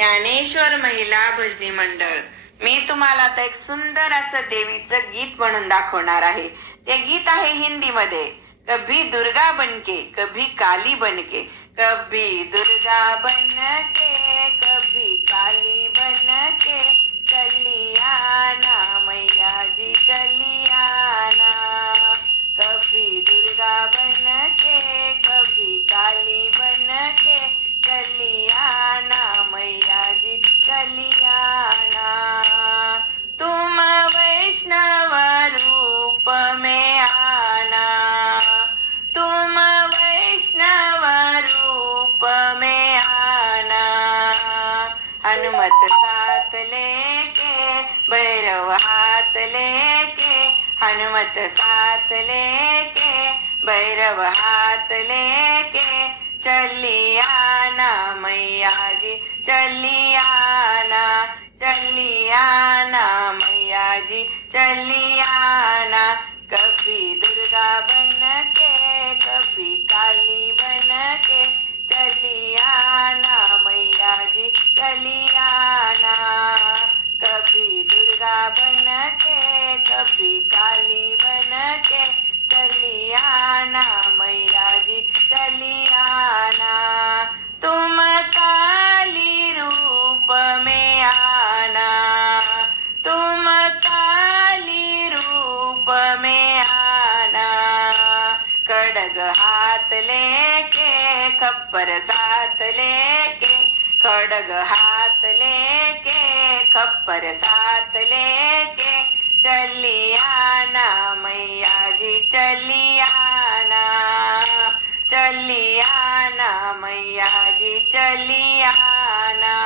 ज्ञानेश्वर महिला भजनी मंडळ. मी तुम्हाला आता एक सुंदर असं देवीचं गीत म्हणून दाखवणार आहे. ते गीत आहे हिंदी मध्ये. कभी दुर्गा बनके कभी काली बनके, कभी दुर्गा बनके कभी काली बनके, चलिया ना मैया जी चलिया ना. कभी दुर्गा बनके कभी काली बनके, चलिया ना मैया जी चलिया ना. तुम वैष्णव रूप में आना, तुम वैष्णव रूप में आना. हनुमत साथ लेके भैरव हाथ लेके, हनुमत साथ लेके भैरव हाथ लेके, चलिया ना मैया जी चलिया ना, चलिया ना मैया जी चलिया ना. कभी दुर्गा बनके कभी काली बनके, चलिया ना मैया जी चलिया ना. कभी दुर्गा बनके कभी काली बनके, चलिया ना मैया जी चलिया ना. तुम काली रूप में आना, तुम काली रूप में आना. खड्ग हाथ लेके खप्पर साथ लेके, खड्ग हाथ लेके खप्पर साथ लेके, चलिया ना मैया जी चलिया ना, चलिया ना मैया जी चलिया ना.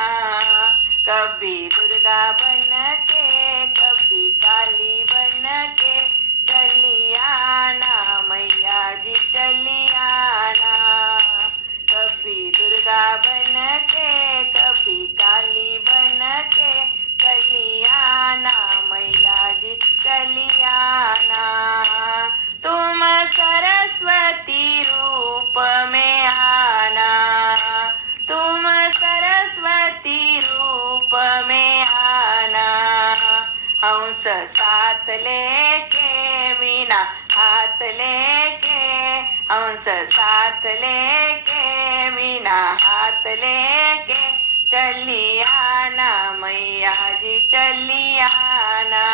कभी दुर्गा बनके कभी काली बनके, चलिया ना मैया जी चलिया ना. कभी दुर्गा बनके कभी काली बनके, चलिया ना मैया जी चलिया ना. तुम सरस्वती रूप में आना, तुम सरस्वती रूप में आना. हंस साथ लेके वीणा हाथ लेके, हंस साथ लेके वीणा हाथ लेके, चलिया ना मैया जी चलिया ना,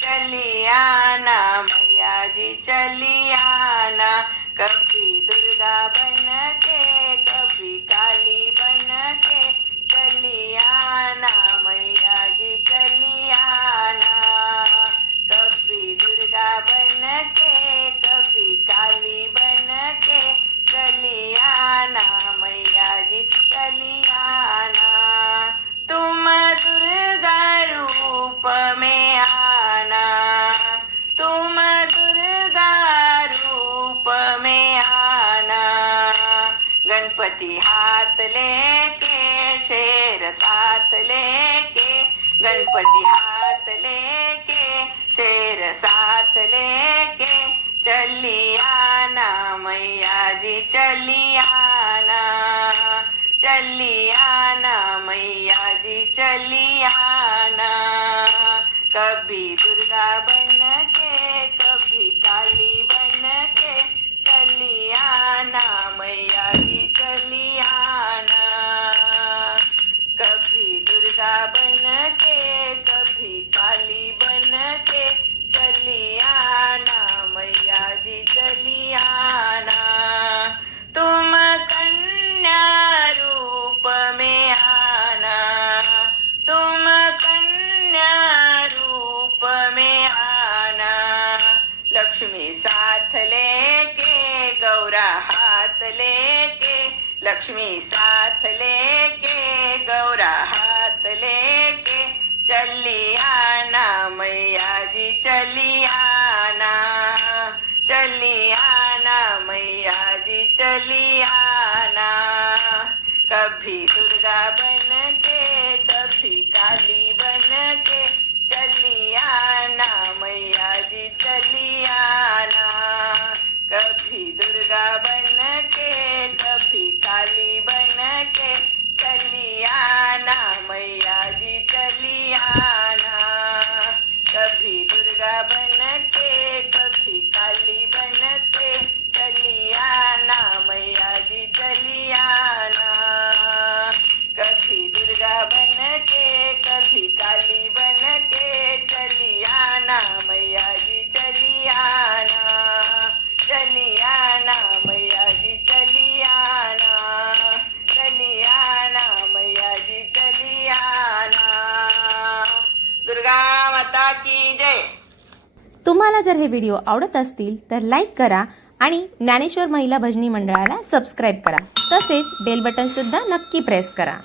चलिया ना मैया जी चलिया ना. कभी दुर्गा बनके कभी काली बनके, चलिया ना मैया जी चलिया ना. कभी दुर्गा बनके कभी काली बनके, चलिया ना मैया जी चलिया ना. तुम दुर्गा रूप में आना, तुम दुर्गा रूप में आना. गणपति हाथ लेके शेर साथ लेके, गणपति हाथ लेके शेर साथ लेके, चलिया ना मैया जी चलिया ना, चलिया ना मैया जी चलिया ना. कभी दुर्गा बनके कभी काली बनके, चलिया ना मैया जी चलिया ना. कभी दुर्गा बनके कभी काली बनके, चलिया ना मैया जी चलिया ना. तुम कन्या रूप में आना, तुम कन्या रूप में आना. लक्ष्मी साथ लेके गौरा हाथ लेके, लक्ष्मी साथ लेके गौरा हाथ लेके, चलिया ना मैया जी चलिया ना, चलिया ना मैया जी चलिया ना. कभी दुर्गा बनके कभी काली बनके, चलिया ना मैया जी चलिया ना. कभी दुर्गा बनके कभी काली बनके, चलिया ना माता की जय. तुम्हाला जर हे व्हिडिओ आवडत असतील तर लाईक करा आणि ज्ञानेश्वर महिला भजनी मंडळाला सबस्क्राईब करा. तसेच बेल बटन सुद्धा नक्की प्रेस करा.